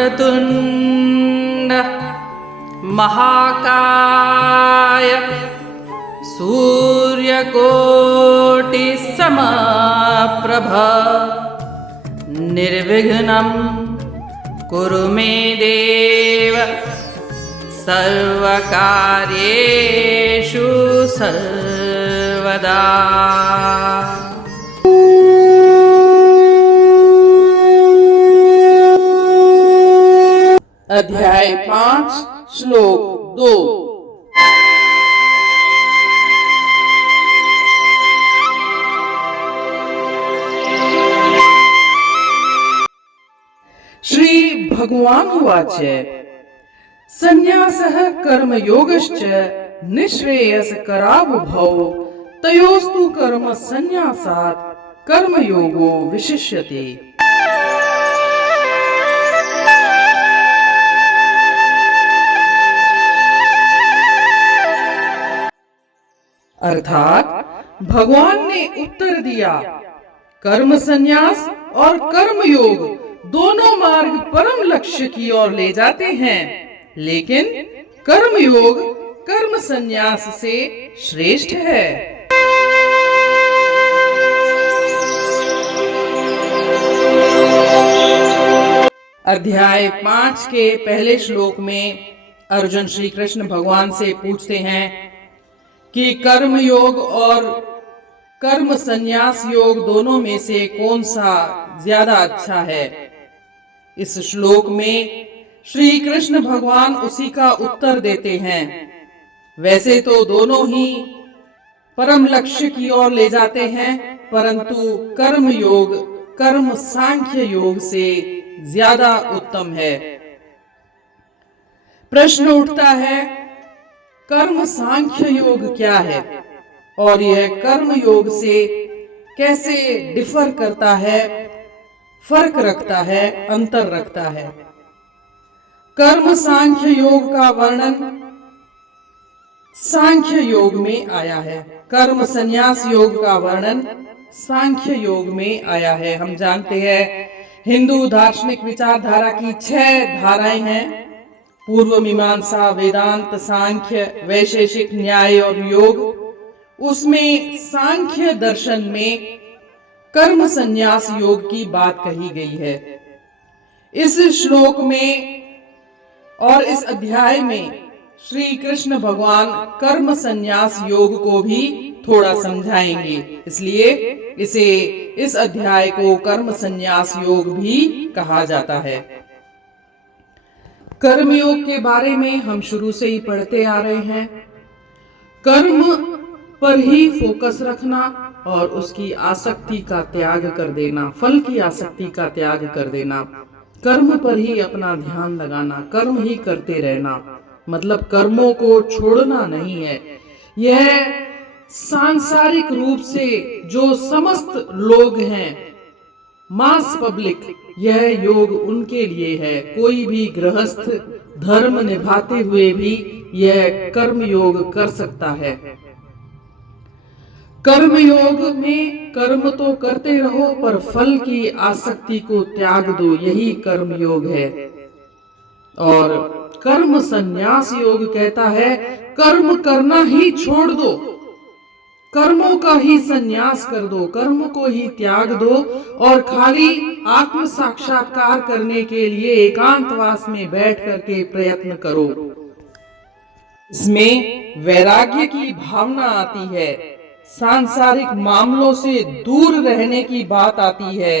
वक्रतुण्ड महाकाय सूर्यकोटिसमप्रभ निर्विघ्नं कुरु मे देव सर्वकार्येषु सर्वदा। अध्याय 5 श्लोक 2। श्री भगवानुवाच संन्यासः कर्मयोगश्च निःश्रेयसकरावुभौ तयोस्तु कर्म संन्यासात् कर्मयोगो विशिष्यते। अर्थात भगवान ने उत्तर दिया, कर्म संन्यास और कर्म योग दोनों मार्ग परम लक्ष्य की ओर ले जाते हैं, लेकिन कर्म योग कर्म संन्यास से श्रेष्ठ है। अध्याय 5 के पहले श्लोक में अर्जुन श्री कृष्ण भगवान से पूछते हैं कि कर्म योग और कर्म संन्यास योग दोनों में से कौन सा ज्यादा अच्छा है। इस श्लोक में श्री कृष्ण भगवान उसी का उत्तर देते हैं। वैसे तो दोनों ही परम लक्ष्य की ओर ले जाते हैं, परंतु कर्म योग कर्म सांख्य योग से ज्यादा उत्तम है। प्रश्न उठता है, कर्म सांख्य योग क्या है और यह कर्म योग से कैसे डिफर करता है, फर्क रखता है, अंतर रखता है। कर्म सांख्य योग का वर्णन सांख्य योग में आया है, कर्म संन्यास योग का वर्णन सांख्य योग में आया है। हम जानते हैं हिंदू दार्शनिक विचारधारा की 6 धाराएं हैं, पूर्व मीमांसा, वेदांत, सांख्य, वैशेषिक न्याय और योग। उसमें सांख्य दर्शन में कर्म संन्यास योग की बात कही गई है। इस श्लोक में और इस अध्याय में श्री कृष्ण भगवान कर्म संन्यास योग को भी थोड़ा समझाएंगे, इसलिए इस अध्याय को कर्म संन्यास योग भी कहा जाता है। कर्मयोग के बारे में हम शुरू से ही पढ़ते आ रहे हैं। कर्म पर ही फोकस रखना और उसकी आसक्ति का त्याग कर देना, फल की आसक्ति का त्याग कर देना, कर्म पर ही अपना ध्यान लगाना, कर्म ही करते रहना, मतलब कर्मों को छोड़ना नहीं है। यह सांसारिक रूप से जो समस्त लोग हैं, मास पब्लिक, यह योग उनके लिए है। कोई भी गृहस्थ धर्म निभाते हुए भी यह कर्म योग कर सकता है। कर्म योग में कर्म तो करते रहो पर फल की आसक्ति को त्याग दो, यही कर्म योग है। और कर्म संन्यास योग कहता है कर्म करना ही छोड़ दो, कर्मों का ही संन्यास कर दो, कर्म को ही त्याग दो और खाली आत्म साक्षात्कार करने के लिए एकांतवास में बैठ करके प्रयत्न करो। इसमें वैराग्य की भावना आती है, सांसारिक मामलों से दूर रहने की बात आती है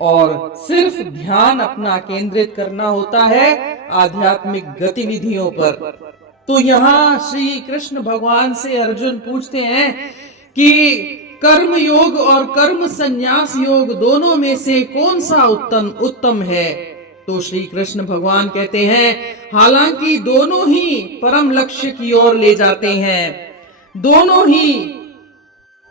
और सिर्फ ध्यान अपना केंद्रित करना होता है आध्यात्मिक गतिविधियों पर। तो यहाँ श्री कृष्ण भगवान से अर्जुन पूछते हैं कि कर्म योग और कर्म संन्यास योग दोनों में से कौन सा उत्तम है। तो श्री कृष्ण भगवान कहते हैं, हालांकि दोनों ही परम लक्ष्य की ओर ले जाते हैं, दोनों ही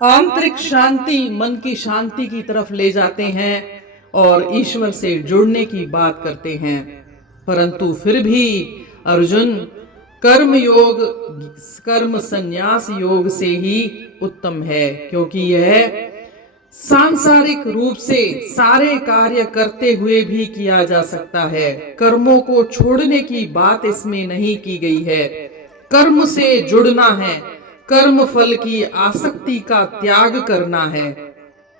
आंतरिक शांति, मन की शांति की तरफ ले जाते हैं और ईश्वर से जुड़ने की बात करते हैं, परंतु फिर भी अर्जुन कर्म योग कर्म संन्यास योग से ही उत्तम है, क्योंकि यह सांसारिक रूप से सारे कार्य करते हुए भी किया जा सकता है। कर्मों को छोड़ने की बात इसमें नहीं की गई है। कर्म से जुड़ना है, कर्म फल की आसक्ति का त्याग करना है।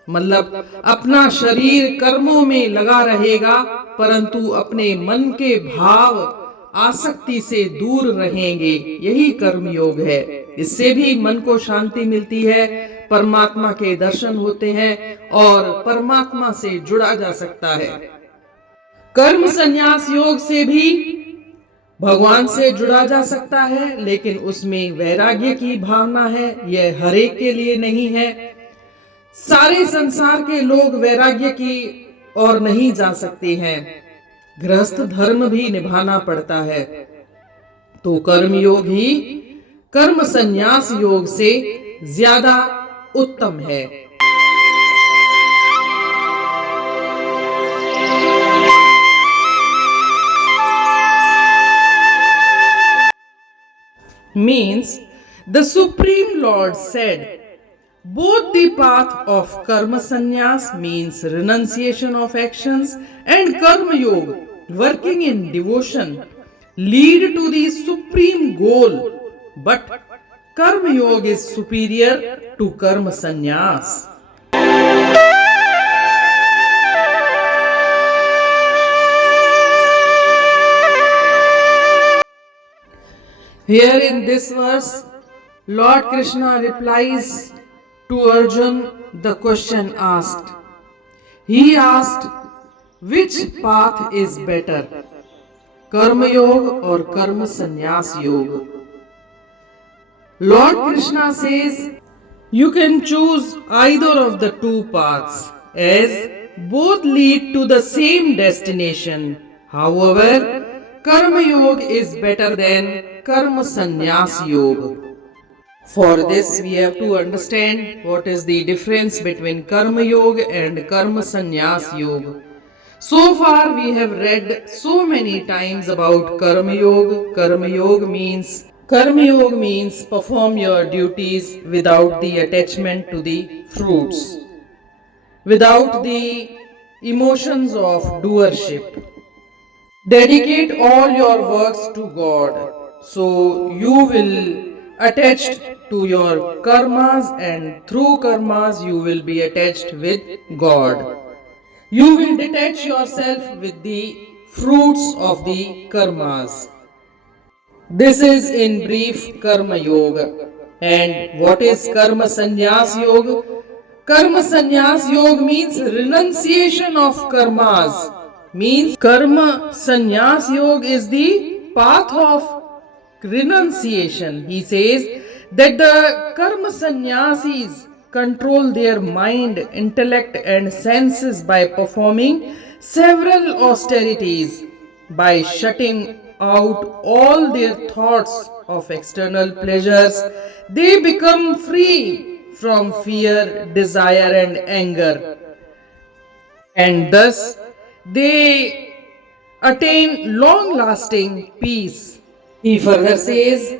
मतलब अपना शरीर कर्मों में लगा रहेगा, परंतु अपने मन के भाव आसक्ति से दूर रहेंगे। यही कर्म योग है। इससे भी मन को शांति मिलती है, परमात्मा के दर्शन होते हैं और परमात्मा से जुड़ा जा सकता है। कर्म संन्यास योग से भी भगवान से जुड़ा जा सकता है, लेकिन उसमें वैराग्य की भावना है। यह हर एक के लिए नहीं है। सारे संसार के लोग वैराग्य की ओर नहीं जा सकते हैं। गृहस्थ धर्म भी निभाना पड़ता है। तो कर्म योग ही कर्म संन्यास योग से ज्यादा उत्तम है। Means the Supreme Lord said, both the path of karma sannyas means renunciation of actions and karma yoga, working in devotion, lead to the supreme goal. But karma yoga is superior to karma sannyas. Here in this verse, Lord Krishna replies to Arjun the question asked. He asked, which path is better, Karma Yoga or Karma Sannyas Yoga? Lord Krishna says, you can choose either of the two paths, as both lead to the same destination. However, Karma Yoga is better than Karma Sannyas Yoga. For this, we have to understand what is the difference between Karma Yoga and Karma Sannyas Yoga. So far, we have read so many times about Karma Yoga. Karma Yoga means perform your duties without the attachment to the fruits, without the emotions of doership. Dedicate all your works to God, so you will attached to your karmas, and through karmas you will be attached with God. You will detach yourself with the fruits of the karmas. This is in brief Karma Yoga. And what is Karma Sannyas Yoga? Karma Sannyas Yoga means renunciation of karmas. Means Karma Sannyas Yoga is the path of renunciation. He says that the Karma Sannyasis control their mind, intellect and senses by performing several austerities, by shutting out all their thoughts of external pleasures. They become free from fear, desire and anger, and thus they attain long lasting peace. He further says,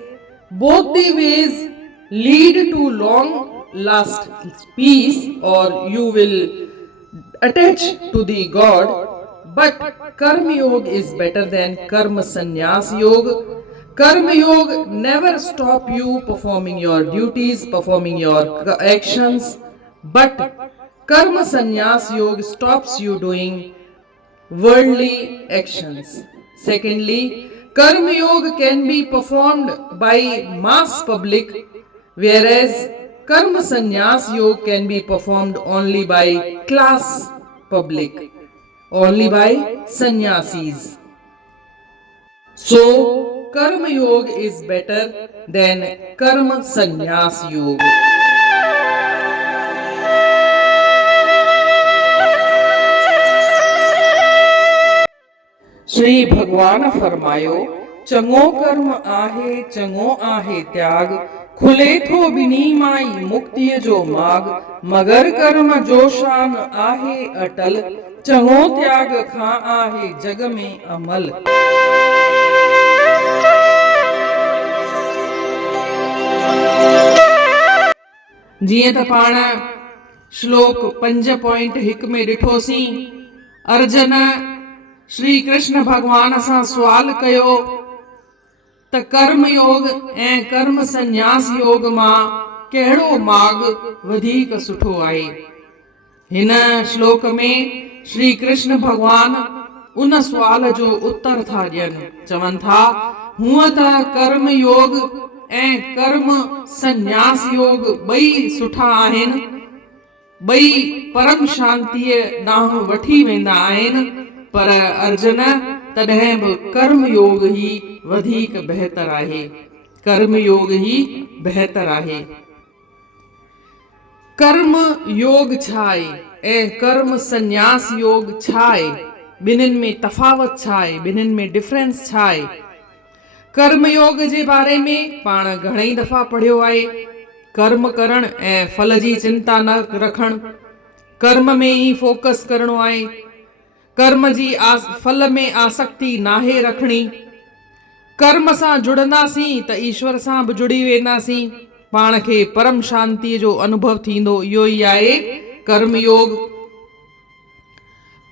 both the ways lead to long last peace, or you will attach to the God. But Karma Yoga is better than Karma Sannyas Yoga. Karma Yoga never stop you performing your duties, performing your actions. But Karma Sannyas Yoga stops you doing worldly actions. Secondly, Karma Yoga can be performed by mass public, whereas Karma Sannyas Yoga can be performed only by class public, only by sannyasis. So, Karma Yoga is better than Karma Sannyas Yoga. Shri भगवान फरमायो, चंगो कर्म आहे त्याग, खुले थो बिनी माई मुक्ति जो माग, मगर कर्म जो शान आहे अटल, चंगो त्याग खा आहे जग में अमल। जीअं त पाण श्लोक 5.1 में ॾिठोसीं अर्जुन श्री कृष्ण भगवान सां सुवाल कयो त कर्म योग ऐं कर्म संन्यास योग मां कहिड़ो मार्ग वधीक सुठो आहे। हिन श्लोक में श्री कृष्ण भगवान उन सुवाल जो उत्तर था ॾियनि। चवनि था हूअं त कर्म योग ऐं कर्म संन्यास योग ॿई सुठा आहिनि, ॿई परम शांतीअ ॾांहुं वठी वेंदा आहिनि, पर अर्जुन तॾहिं बि कर्म योग ही वधीक बहितर आहे। कर्म योग ही बहितर आहे। कर्म योग छा आहे ऐं कर्म संन्यास योग छा आहे? ॿिन्हिनि में तफ़ावत छा आहे? ॿिन्हिनि में डिफरेंस छा आहे? कर्म योग जे बारे में पाण घणई दफ़ा पढ़ियो आहे। कर्म करण ऐं फल जी चिंता न रखण, कर्म में ई फोकस करणो आहे, कर्म जी फल में आसक्ति नाहे रखणी। कर्म सां जुड़ंदासीं त ईश्वर सां बि जुड़ी वेंदासीं, पाण खे परम शांतीअ जो अनुभव थींदो। इहो ई आहे कर्म योग।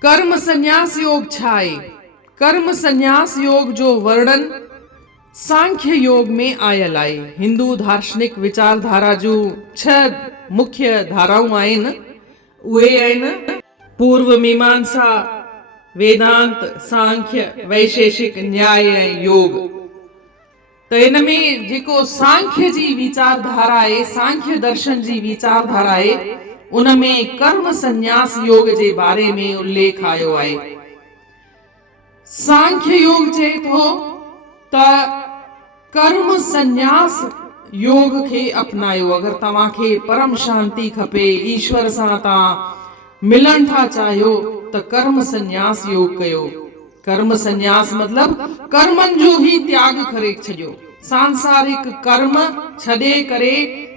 कर्म संन्यास योग छा आहे? कर्म संन्यास योग जो वर्णन सांख्य योग में आयल आहे। हिंदू दार्शनिक विचारधारा जूं 6 मुख्य धाराऊं आहिनि। उहे आहिनि पूर्व मीमांसा, वेदांत, सांख्य, वैशेषिक, न्याय ऐं योग। त हिन में जेको सांख्य जी विचारधारा आहे, सांख्य दर्शन जी विचारधारा आहे, उन में कर्म संन्यास योग जे बारे में उल्लेख आयो आहे। सांख्य योग चए थो त कर्म संन्यास योग खे अपनायो। अगर तव्हांखे परम शांती खपे, ईश्वर सां तव्हां मिलण था चाहियो त कर्म संन्यास योग कयो। कर्म संन्यास मतलब कर्मनि जो ही त्याग करे छॾियो। सांसारिक कर्म छॾे करे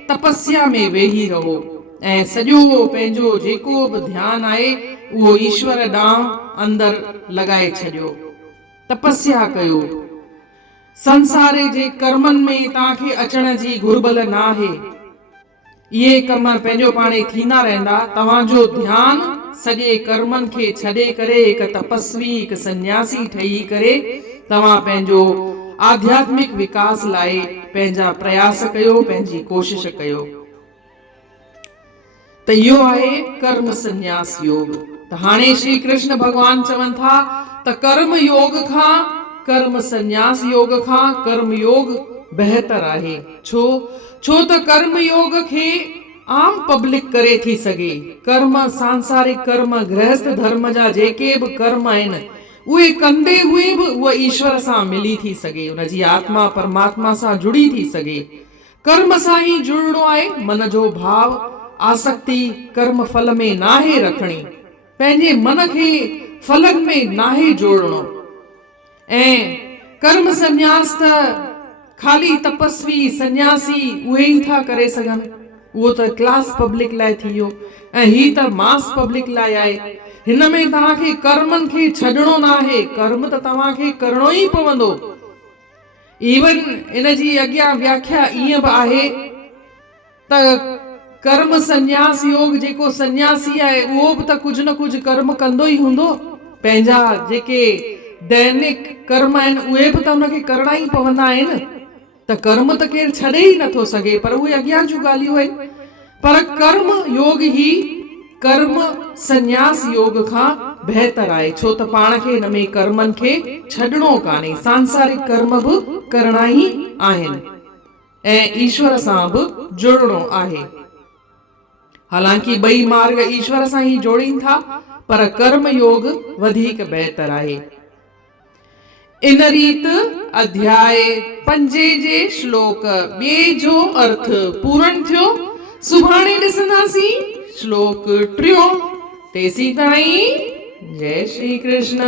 तपस्या में वेही रहो ऐं सॼो पंहिंजो जेको बि ध्यानु आहे उहो ईश्वर ॾांहुं अंदरि लॻाए छॾियो। तपस्या कयो। संसार जे कर्मनि में तव्हांखे अचण जी घुर्बल न आहे। इहे कर्म पंहिंजो पाणे थींदा रहंदा। तव्हांजो ध्यानु सॼे कर्मनि खे छॾे करे हिकु तपस्वी, हिकु सन्यासी ठही करे तव्हां पंहिंजो आध्यात्मिक विकास लाइ पंहिंजा प्रयास कयो, पंहिंजी कोशिश कयो। त इहो आहे कर्म संन्यास योग। त हाणे श्री कृष्ण भगवान चवनि था त कर्म योग खां, कर्म संन्यास योग खां कर्म योग बहितर आहे। छो त कर्म योग खे आम पब्लिक करे थी सघे। कर्म, सांसारिक कर्म, गृहस्थ धर्म जा जेके बि कर्म आहिनि उहे कंदे हुए बि उहा ईश्वर सां मिली थी सघे, उनजी आत्मा परमात्मा सां जुड़ी थी सघे। कर्म सां ई जुड़णो आहे। मन जो भाव, आसक्ति कर्म फल में नाहे रखणी, पंहिंजे मन खे फलनि में नाहे जोड़णो। ऐं कर्म संन्यास त खाली तपस्वी, सन्यासी उहे ई था करे सघनि। उहो त क्लास पब्लिक लाइ थी वियो ऐं ही त मास पब्लिक लाइ आहे। हिन में तव्हांखे कर्मनि खे छॾणो न आहे, कर्म त तव्हांखे करणो ई पवंदो। इवन इन जी अॻियां व्याख्या ईअं बि आहे त कर्म संन्यास योग जेको सन्यासी आहे उहो बि त कुझु न कुझु कर्म कंदो ई हूंदो। पंहिंजा जेके दैनिक कर्म आहिनि उहे बि त हुनखे करणा ई पवंदा आहिनि। त कर्म त केरु छॾे ई नथो सघे, पर उहे अॻियां जूं ॻाल्हियूं आहिनि। पर कर्म योग ही कर्म संन्यास योग खां बहितर आहे। छो त पाण खे हिन में कर्मनि खे छॾणो कान्हे, सांसारिक कर्म बि करणा ई आहिनि ऐं ईश्वर सां बि जुड़णो आहे। हालांकि ॿई मार्ग ईश्वर सां ई जोड़ीनि था, पर कर्म योग वधीक बहितर आहे। इन रीत अध्याय 5 जे श्लोक 2 जो अर्थ पूर्ण थियो। सुभाणे ॾिसंदासीं श्लोक 3। तेसीं ताईं जय श्री कृष्ण।